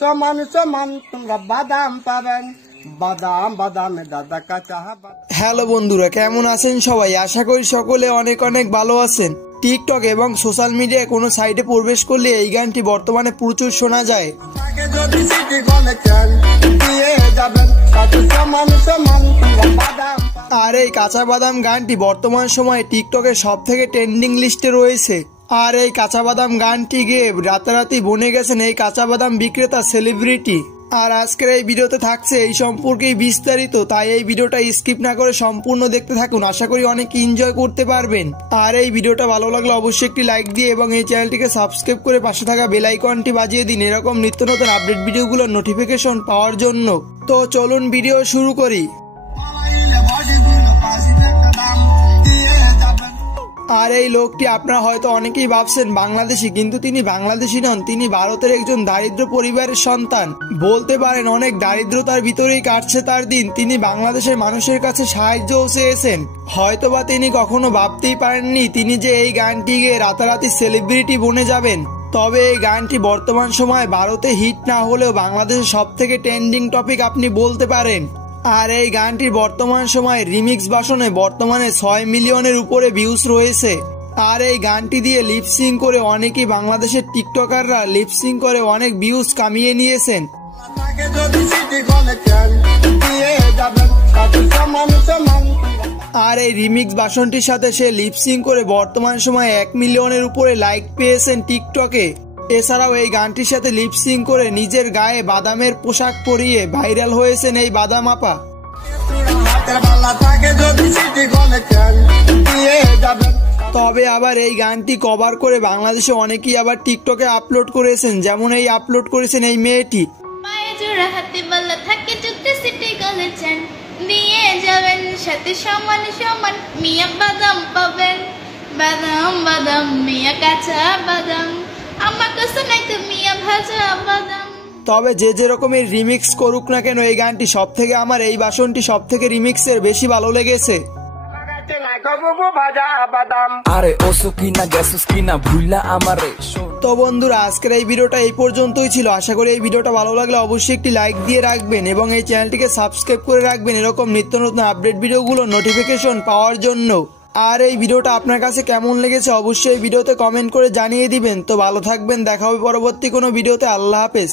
সমান সমান তোমরা বাদাম পাবেন, বাদাম বাদামে দাদা কাঁচা। হ্যালো বন্ধুরা, কেমন আছেন সবাই? আশা করি সকলে অনেক অনেক ভালো আছেন। টিকটক এবং সোশ্যাল মিডিয়ায় কোনো সাইটে প্রবেশ করলে এই গানটি বর্তমানে প্রচুর শোনা যায়। আর এই কাঁচা বাদাম গানটি বর্তমান সময়ে টিকটকের সব থেকে ট্রেন্ডিং লিস্টে রয়েছে। আর এই কাঁচা বাদাম গানটি গেয়ে রাতারাতি বনে গেছেন এই কাঁচা বাদাম বিক্রেতা সেলিব্রিটি। আর আজকের এই ভিডিওতে থাকছে এই সম্পর্কেই বিস্তারিত, তাই এই ভিডিওটা স্কিপ না করে সম্পূর্ণ দেখতে থাকুন। আশা করি অনেক এনজয় করতে পারবেন। আর এই ভিডিওটা ভালো লাগলে অবশ্যই একটি লাইক দিয়ে এবং এই চ্যানেলটিকে সাবস্ক্রাইব করে পাশে থাকা বেল আইকনটি বাজিয়ে দিন এরকম নিত্য নতুন আপডেট ভিডিওগুলোর নোটিফিকেশন পাওয়ার জন্য। তো চলুন ভিডিও শুরু করি। আর এই লোকটি আপনারা হয়তো অনেকেই ভাবছেন বাংলাদেশি, কিন্তু তিনি বাংলাদেশি নন, তিনি ভারতের একজন দারিদ্র পরিবারের সন্তান। বলতে পারেন অনেক দারিদ্রতার ভিতরেই কাটছে তার দিন। তিনি বাংলাদেশের মানুষের কাছে সাহায্যও চেয়েছেন। হয়তোবা তিনি কখনো ভাবতেই পারেননি তিনি যে এই গানটি গিয়ে রাতারাতি সেলিব্রিটি বনে যাবেন। তবে এই গানটি বর্তমান সময়ে ভারতে হিট না হলেও বাংলাদেশের সব থেকে ট্রেন্ডিং টপিক আপনি বলতে পারেন। আর এই গানটির বর্তমান সময়ে রিমিক্স ভার্সনে বর্তমানে 6 মিলিয়নের উপরে ভিউজ রয়েছে। আর এই গানটি দিয়ে লিপসিং করে অনেকেই বাংলাদেশের টিকটকাররা লিপসিং করে অনেক ভিউজ কামিয়ে নিয়েছেন। আর এই রিমিক্স ভার্সনটির সাথে সে লিপসিং করে বর্তমান সময়ে 1 মিলিয়নের উপরে লাইক পেয়েছেন টিকটকে। এছাড়াও এই গানটির সাথে লিপসিং করে নিজের গায়ে বাদামের পোশাক পরিয়ে ভাইরাল হয়েছেন এই বাদাম আপা। তবে আবার এই গানটি কভার করে বাংলাদেশে অনেকেই আবার টিকটকে আপলোড করেছেন, যেমন এই আপলোড করেছেন এই মেয়েটি। বাদাম বাদাম মিয়া কাঁচা বাদাম, তবে যে যেরকমের রিমিক্স করুক না কেন এই গানটি সব থেকে আমার এই ভার্সনটি সব থেকে রিমিক্সের বেশি ভালো লেগেছে। তো বন্ধুরা, আজকের এই ভিডিওটা এই পর্যন্তই ছিল। আশা করি এই ভিডিওটা ভালো লাগলে অবশ্যই একটি লাইক দিয়ে রাখবেন এবং এই চ্যানেলটিকে সাবস্ক্রাইব করে রাখবেন এরকম নিত্য নতুন আপডেট ভিডিওগুলো নোটিফিকেশন পাওয়ার জন্য। আর এই ভিডিওটা আপনার কাছে কেমন লেগেছে অবশ্যই এই ভিডিওতে কমেন্ট করে জানিয়ে দিবেন। তো ভালো থাকবেন, দেখা হবে পরবর্তী কোনো ভিডিওতে। আল্লাহ হাফেজ।